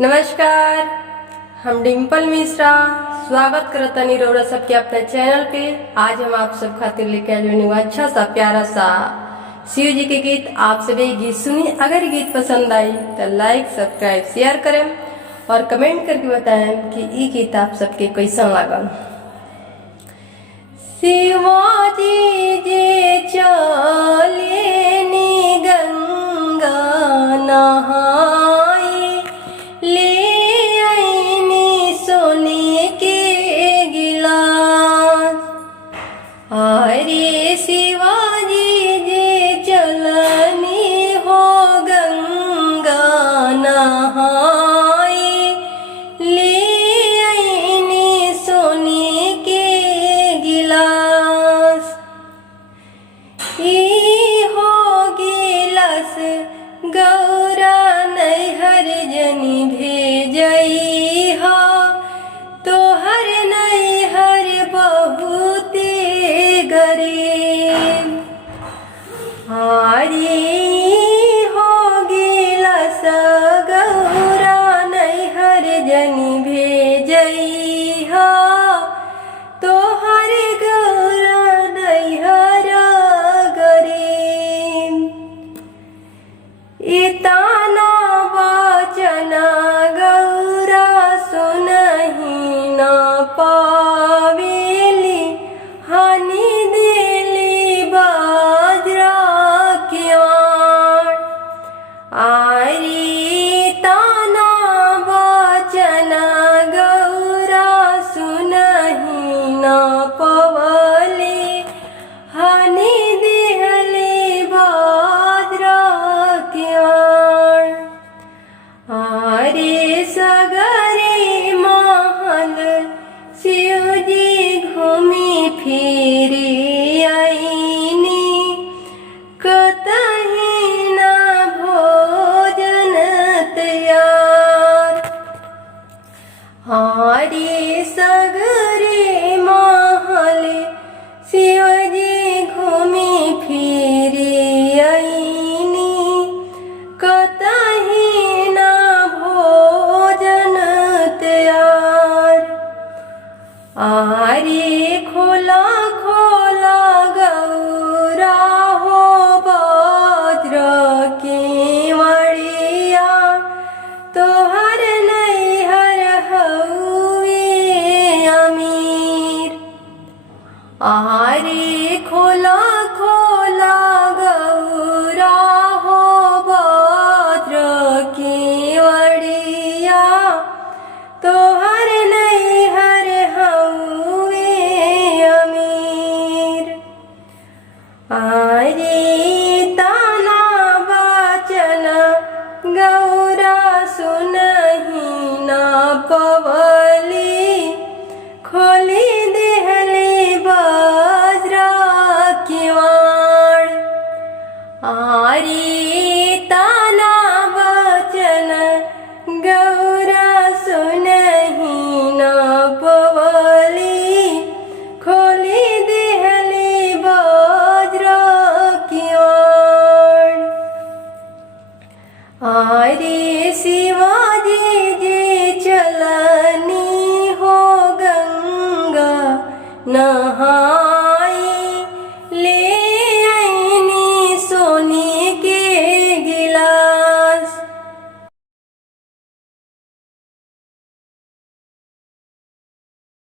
नमस्कार, हम डिम्पल मिश्रा स्वागत करतनी रउरा सबके अपने चैनल पे। आज हम आप सब खातिर लेके आए एगो अच्छा सा प्यारा सा शिव जी के गीत। आप सभी गीत सुनिए। अगर गीत पसंद आई तो लाइक सब्सक्राइब शेयर करें और कमेंट करके बताएं कि ये गीत आप सबके कैसा लागल। शिवाजी जे चले नी गंगा नहाई, ले आईनी सोने के गिलास। अरे शिवाजी जे चलनी हो गंगा नहाई, ले आईनी सोने के गिलास। ई हो गिलास गौरा नैहर जनी भेजई हो, तोहर नैहर बहुते गरीब। हारी हो गिलास गौरा नैहर जनी भेजई हो, तोहर गौरा नैहर गरीब। इताना वचना गौरा सुनहि न पावेली, हानि दिली बाजरा क्यों। आरी ताना वचना गौरा सुनहि न पवली, हानि दिहली बाजरा क्यों। आरे सगरे महल शिवजी घूमी फिरी आईनी, कतही न भोजन तैयार। आरे सगरे महल शिवजी घूमी फिरी आईनी, कतही न भोजन तैयार। आरे खोला खोला गौरा हो वज्र की मड़िया, तोहर नैहर हउए अमीर। आरे खोला खोला गौरा हो वज्र की मड़िया, तोहर नैहर हउए अमीर। आरे ताना वचना गौरा सुनहि न पवली, खोली देहली बाजरा किवाड़। आरे ताना वचना गौरा सुनहि न पवली, खोली देहली बाजरा किवाड़। आरे शिवा